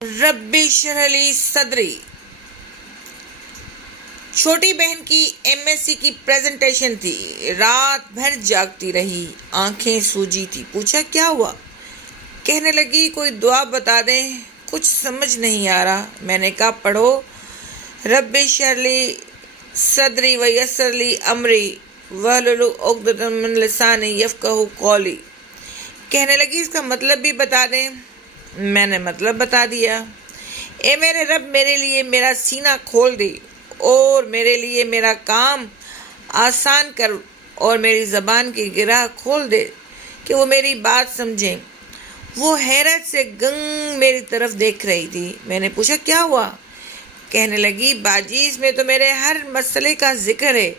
رب اشرح لی صدری۔ چھوٹی بہن کی MSc کی پریزنٹیشن تھی۔ رات بھر جاگتی رہی، آنکھیں سوجی تھی۔ پوچھا کیا ہوا؟ کہنے لگی کوئی دعا بتا دیں، کچھ سمجھ نہیں آ رہا۔ میں نے کہا پڑھو، رب اشرح لی صدری ویسر لی امری واحلل عقدۃ من لسانی یفقہوا قولی۔ کہنے لگی اس کا مطلب بھی بتا دیں۔ میں نے مطلب بتا دیا۔ اے میرے رب، میرے لیے میرا سینہ کھول دے اور میرے لیے میرا کام آسان کر اور میری زبان کی گرہ کھول دے کہ وہ میری بات سمجھیں۔ وہ حیرت سے گنگ میری طرف دیکھ رہی تھی۔ میں نے پوچھا کیا ہوا؟ کہنے لگی باجی، اس میں تو میرے ہر مسئلے کا ذکر ہے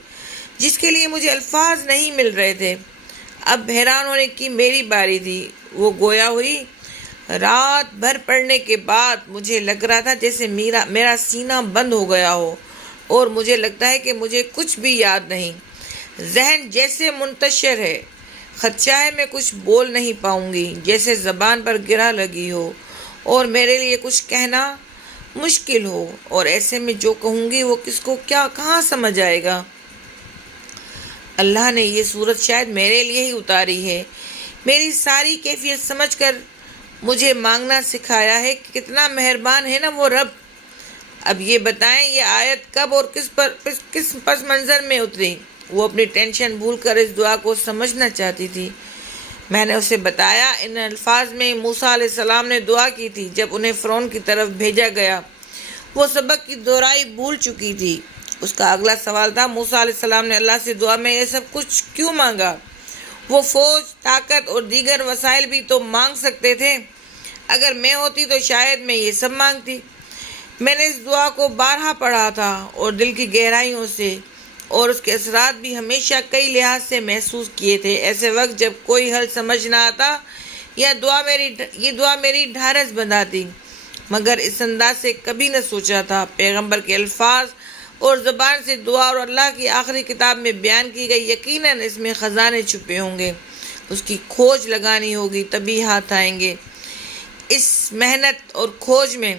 جس کے لیے مجھے الفاظ نہیں مل رہے تھے۔ اب حیران ہونے کی میری باری تھی۔ وہ گویا ہوئی، رات بھر پڑھنے کے بعد مجھے لگ رہا تھا جیسے میرا سینہ بند ہو گیا ہو اور مجھے لگتا ہے کہ مجھے کچھ بھی یاد نہیں۔ ذہن جیسے منتشر ہے، خدشہ ہے میں کچھ بول نہیں پاؤں گی، جیسے زبان پر گرہ لگی ہو اور میرے لیے کچھ کہنا مشکل ہو، اور ایسے میں جو کہوں گی وہ کس کو کہاں سمجھ آئے گا۔ اللہ نے یہ صورت شاید میرے لیے ہی اتاری ہے، میری ساری کیفیت سمجھ کر مجھے مانگنا سکھایا ہے۔ کتنا مہربان ہے نا وہ رب۔ اب یہ بتائیں یہ آیت کب اور کس پس منظر میں اتری؟ وہ اپنی ٹینشن بھول کر اس دعا کو سمجھنا چاہتی تھی۔ میں نے اسے بتایا ان الفاظ میں موسیٰ علیہ السلام نے دعا کی تھی جب انہیں فرعون کی طرف بھیجا گیا۔ وہ سبق کی دہرائی بھول چکی تھی۔ اس کا اگلا سوال تھا، موسیٰ علیہ السلام نے اللہ سے دعا میں یہ سب کچھ کیوں مانگا؟ وہ فوج، طاقت اور دیگر وسائل بھی تو مانگ سکتے تھے۔ اگر میں ہوتی تو شاید میں یہ سب مانگتی۔ میں نے اس دعا کو بارہا پڑھا تھا اور دل کی گہرائیوں سے، اور اس کے اثرات بھی ہمیشہ کئی لحاظ سے محسوس کیے تھے۔ ایسے وقت جب کوئی حل سمجھ نہ آتا یہ دعا میری ڈھارس بندھاتی، مگر اس انداز سے کبھی نہ سوچا تھا۔ پیغمبر کے الفاظ اور زبان سے دعا اور اللہ کی آخری کتاب میں بیان کی گئی، یقیناً اس میں خزانے چھپے ہوں گے۔ اس کی کھوج لگانی ہوگی تبھی ہاتھ آئیں گے۔ اس محنت اور کھوج میں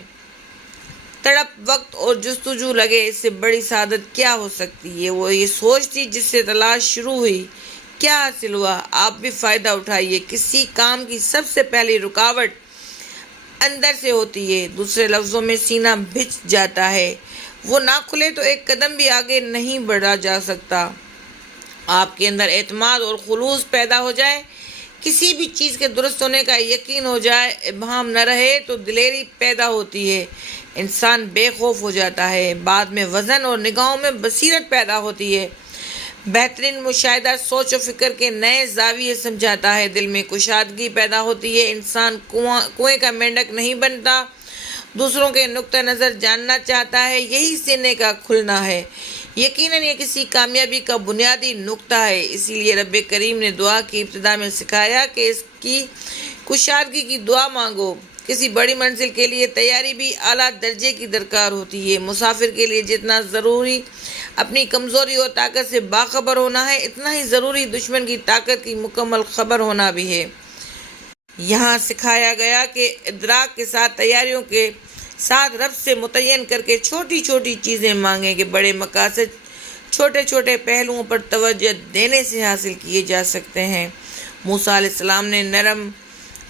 تڑپ، وقت اور جستجو لگے، اس سے بڑی سعادت کیا ہو سکتی ہے؟ وہ یہ سوچ تھی جس سے تلاش شروع ہوئی، کیا حاصل ہوا؟ آپ بھی فائدہ اٹھائیے۔ کسی کام کی سب سے پہلی رکاوٹ اندر سے ہوتی ہے، دوسرے لفظوں میں سینہ بھج جاتا ہے۔ وہ نہ کھلے تو ایک قدم بھی آگے نہیں بڑھا جا سکتا۔ آپ کے اندر اعتماد اور خلوص پیدا ہو جائے، کسی بھی چیز کے درست ہونے کا یقین ہو جائے، ابہام نہ رہے تو دلیری پیدا ہوتی ہے، انسان بے خوف ہو جاتا ہے، بعد میں وزن اور نگاہوں میں بصیرت پیدا ہوتی ہے، بہترین مشاہدہ سوچ و فکر کے نئے زاویے سمجھاتا ہے، دل میں کشادگی پیدا ہوتی ہے، انسان کنویں کا مینڈک نہیں بنتا، دوسروں کے نقطہ نظر جاننا چاہتا ہے، یہی سینے کا کھلنا ہے۔ یقیناً یہ کسی کامیابی کا بنیادی نقطہ ہے۔ اسی لیے رب کریم نے دعا کی ابتدا میں سکھایا کہ اس کی کشادگی کی دعا مانگو۔ کسی بڑی منزل کے لیے تیاری بھی اعلیٰ درجے کی درکار ہوتی ہے۔ مسافر کے لیے جتنا ضروری اپنی کمزوری اور طاقت سے باخبر ہونا ہے، اتنا ہی ضروری دشمن کی طاقت کی مکمل خبر ہونا بھی ہے۔ یہاں سکھایا گیا کہ ادراک کے ساتھ، تیاریوں کے ساتھ رب سے متعین کر کے چھوٹی چھوٹی چیزیں مانگیں کہ بڑے مقاصد چھوٹے چھوٹے پہلوؤں پر توجہ دینے سے حاصل کیے جا سکتے ہیں۔ موسیٰ علیہ السلام نے نرم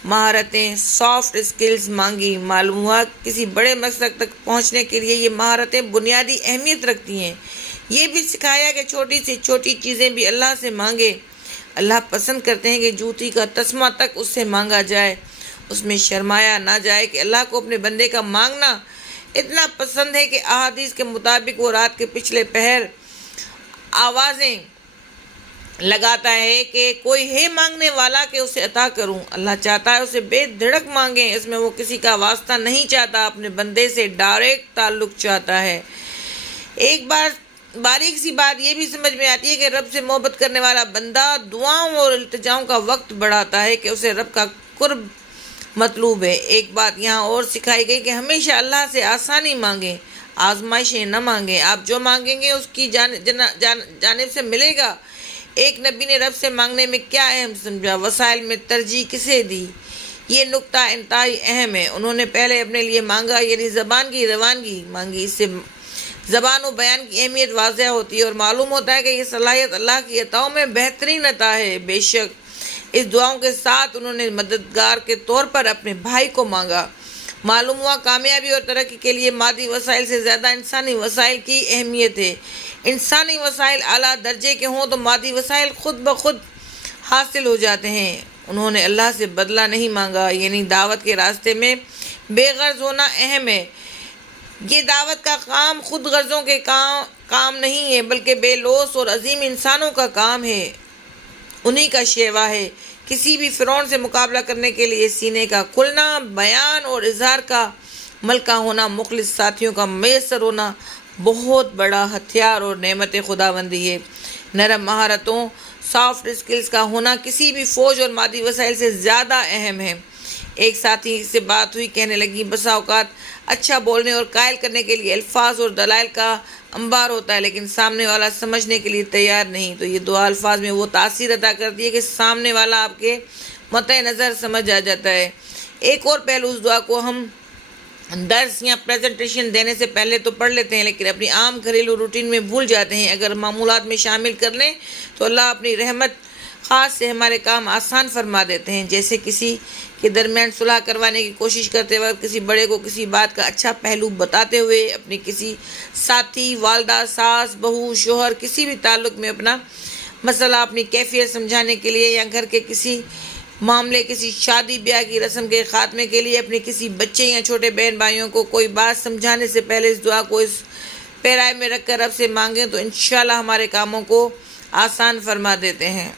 مہارتیں، سافٹ اسکلز مانگی۔ معلوم ہوا کسی بڑے مقصد تک پہنچنے کے لیے یہ مہارتیں بنیادی اہمیت رکھتی ہیں۔ یہ بھی سکھایا کہ چھوٹی سے چھوٹی چیزیں بھی اللہ سے مانگے۔ اللہ پسند کرتے ہیں کہ جوتی کا تسمہ تک اس سے مانگا جائے، اس میں شرمایا نہ جائے کہ اللہ کو اپنے بندے کا مانگنا اتنا پسند ہے کہ احادیث کے مطابق وہ رات کے پچھلے پہر آوازیں لگاتا ہے کہ کوئی ہے مانگنے والا کہ اسے عطا کروں۔ اللہ چاہتا ہے اسے بے دھڑک مانگیں، اس میں وہ کسی کا واسطہ نہیں چاہتا، اپنے بندے سے ڈائریکٹ تعلق چاہتا ہے۔ ایک بار باریک سی بات یہ بھی سمجھ میں آتی ہے کہ رب سے محبت کرنے والا بندہ دعاؤں اور التجاؤں کا وقت بڑھاتا ہے کہ اسے رب کا قرب مطلوب ہے۔ ایک بات یہاں اور سکھائی گئی کہ ہمیشہ اللہ سے آسانی مانگیں، آزمائشیں نہ مانگیں۔ آپ جو مانگیں گے اس کی جانب سے ملے گا۔ ایک نبی نے رب سے مانگنے میں کیا اہم سمجھا، وسائل میں ترجیح کسے دی؟ یہ نکتہ انتہائی اہم ہے۔ انہوں نے پہلے اپنے لیے مانگا، یعنی زبان کی روانگی مانگی۔ اس سے زبان و بیان کی اہمیت واضح ہوتی ہے اور معلوم ہوتا ہے کہ یہ صلاحیت اللہ کی عطاؤں میں بہترین عطا ہے۔ بے شک اس دعاؤں کے ساتھ انہوں نے مددگار کے طور پر اپنے بھائی کو مانگا۔ معلوم ہوا کامیابی اور ترقی کے لیے مادی وسائل سے زیادہ انسانی وسائل کی اہمیت ہے۔ انسانی وسائل اعلیٰ درجے کے ہوں تو مادی وسائل خود بخود حاصل ہو جاتے ہیں۔ انہوں نے اللہ سے بدلہ نہیں مانگا، یعنی دعوت کے راستے میں بے غرض ہونا اہم ہے۔ یہ دعوت کا کام خود غرضوں کے کام نہیں ہے، بلکہ بے لوث اور عظیم انسانوں کا کام ہے، انہی کا شیوا ہے۔ کسی بھی فرعون سے مقابلہ کرنے کے لیے سینے کا کھلنا، بیان اور اظہار کا ملکہ ہونا، مخلص ساتھیوں کا میسر ہونا بہت بڑا ہتھیار اور نعمت خداوندی ہے۔ نرم مہارتوں، سافٹ اسکلز کا ہونا کسی بھی فوج اور مادی وسائل سے زیادہ اہم ہے۔ ایک ساتھی سے بات ہوئی، کہنے لگی بسا اوقات اچھا بولنے اور قائل کرنے کے لیے الفاظ اور دلائل کا انبار ہوتا ہے، لیکن سامنے والا سمجھنے کے لیے تیار نہیں، تو یہ دعا الفاظ میں وہ تاثیر عطا کرتی ہے کہ سامنے والا آپ کے مطع نظر سمجھ آ جاتا ہے۔ ایک اور پہلو، اس دعا کو ہم درس یا پریزنٹیشن دینے سے پہلے تو پڑھ لیتے ہیں، لیکن اپنی عام گھریلو روٹین میں بھول جاتے ہیں۔ اگر معمولات میں شامل کر لیں تو اللہ اپنی رحمت خاص سے ہمارے کام آسان فرما دیتے ہیں، جیسے کسی کے درمیان صلح کروانے کی کوشش کرتے وقت کسی بڑے کو کسی بات کا اچھا پہلو بتاتے ہوئے، اپنی کسی ساتھی، والدہ، ساس، بہو، شوہر، کسی بھی تعلق میں اپنا مسئلہ، اپنی کیفیت سمجھانے کے لیے، یا گھر کے کسی معاملے، کسی شادی بیاہ کی رسم کے خاتمے کے لیے اپنے کسی بچے یا چھوٹے بہن بھائیوں کو کوئی بات سمجھانے سے پہلے اس دعا کو اس پیرائے میں رکھ کر رب سے مانگیں تو انشاءاللہ ہمارے کاموں کو آسان فرما دیتے ہیں۔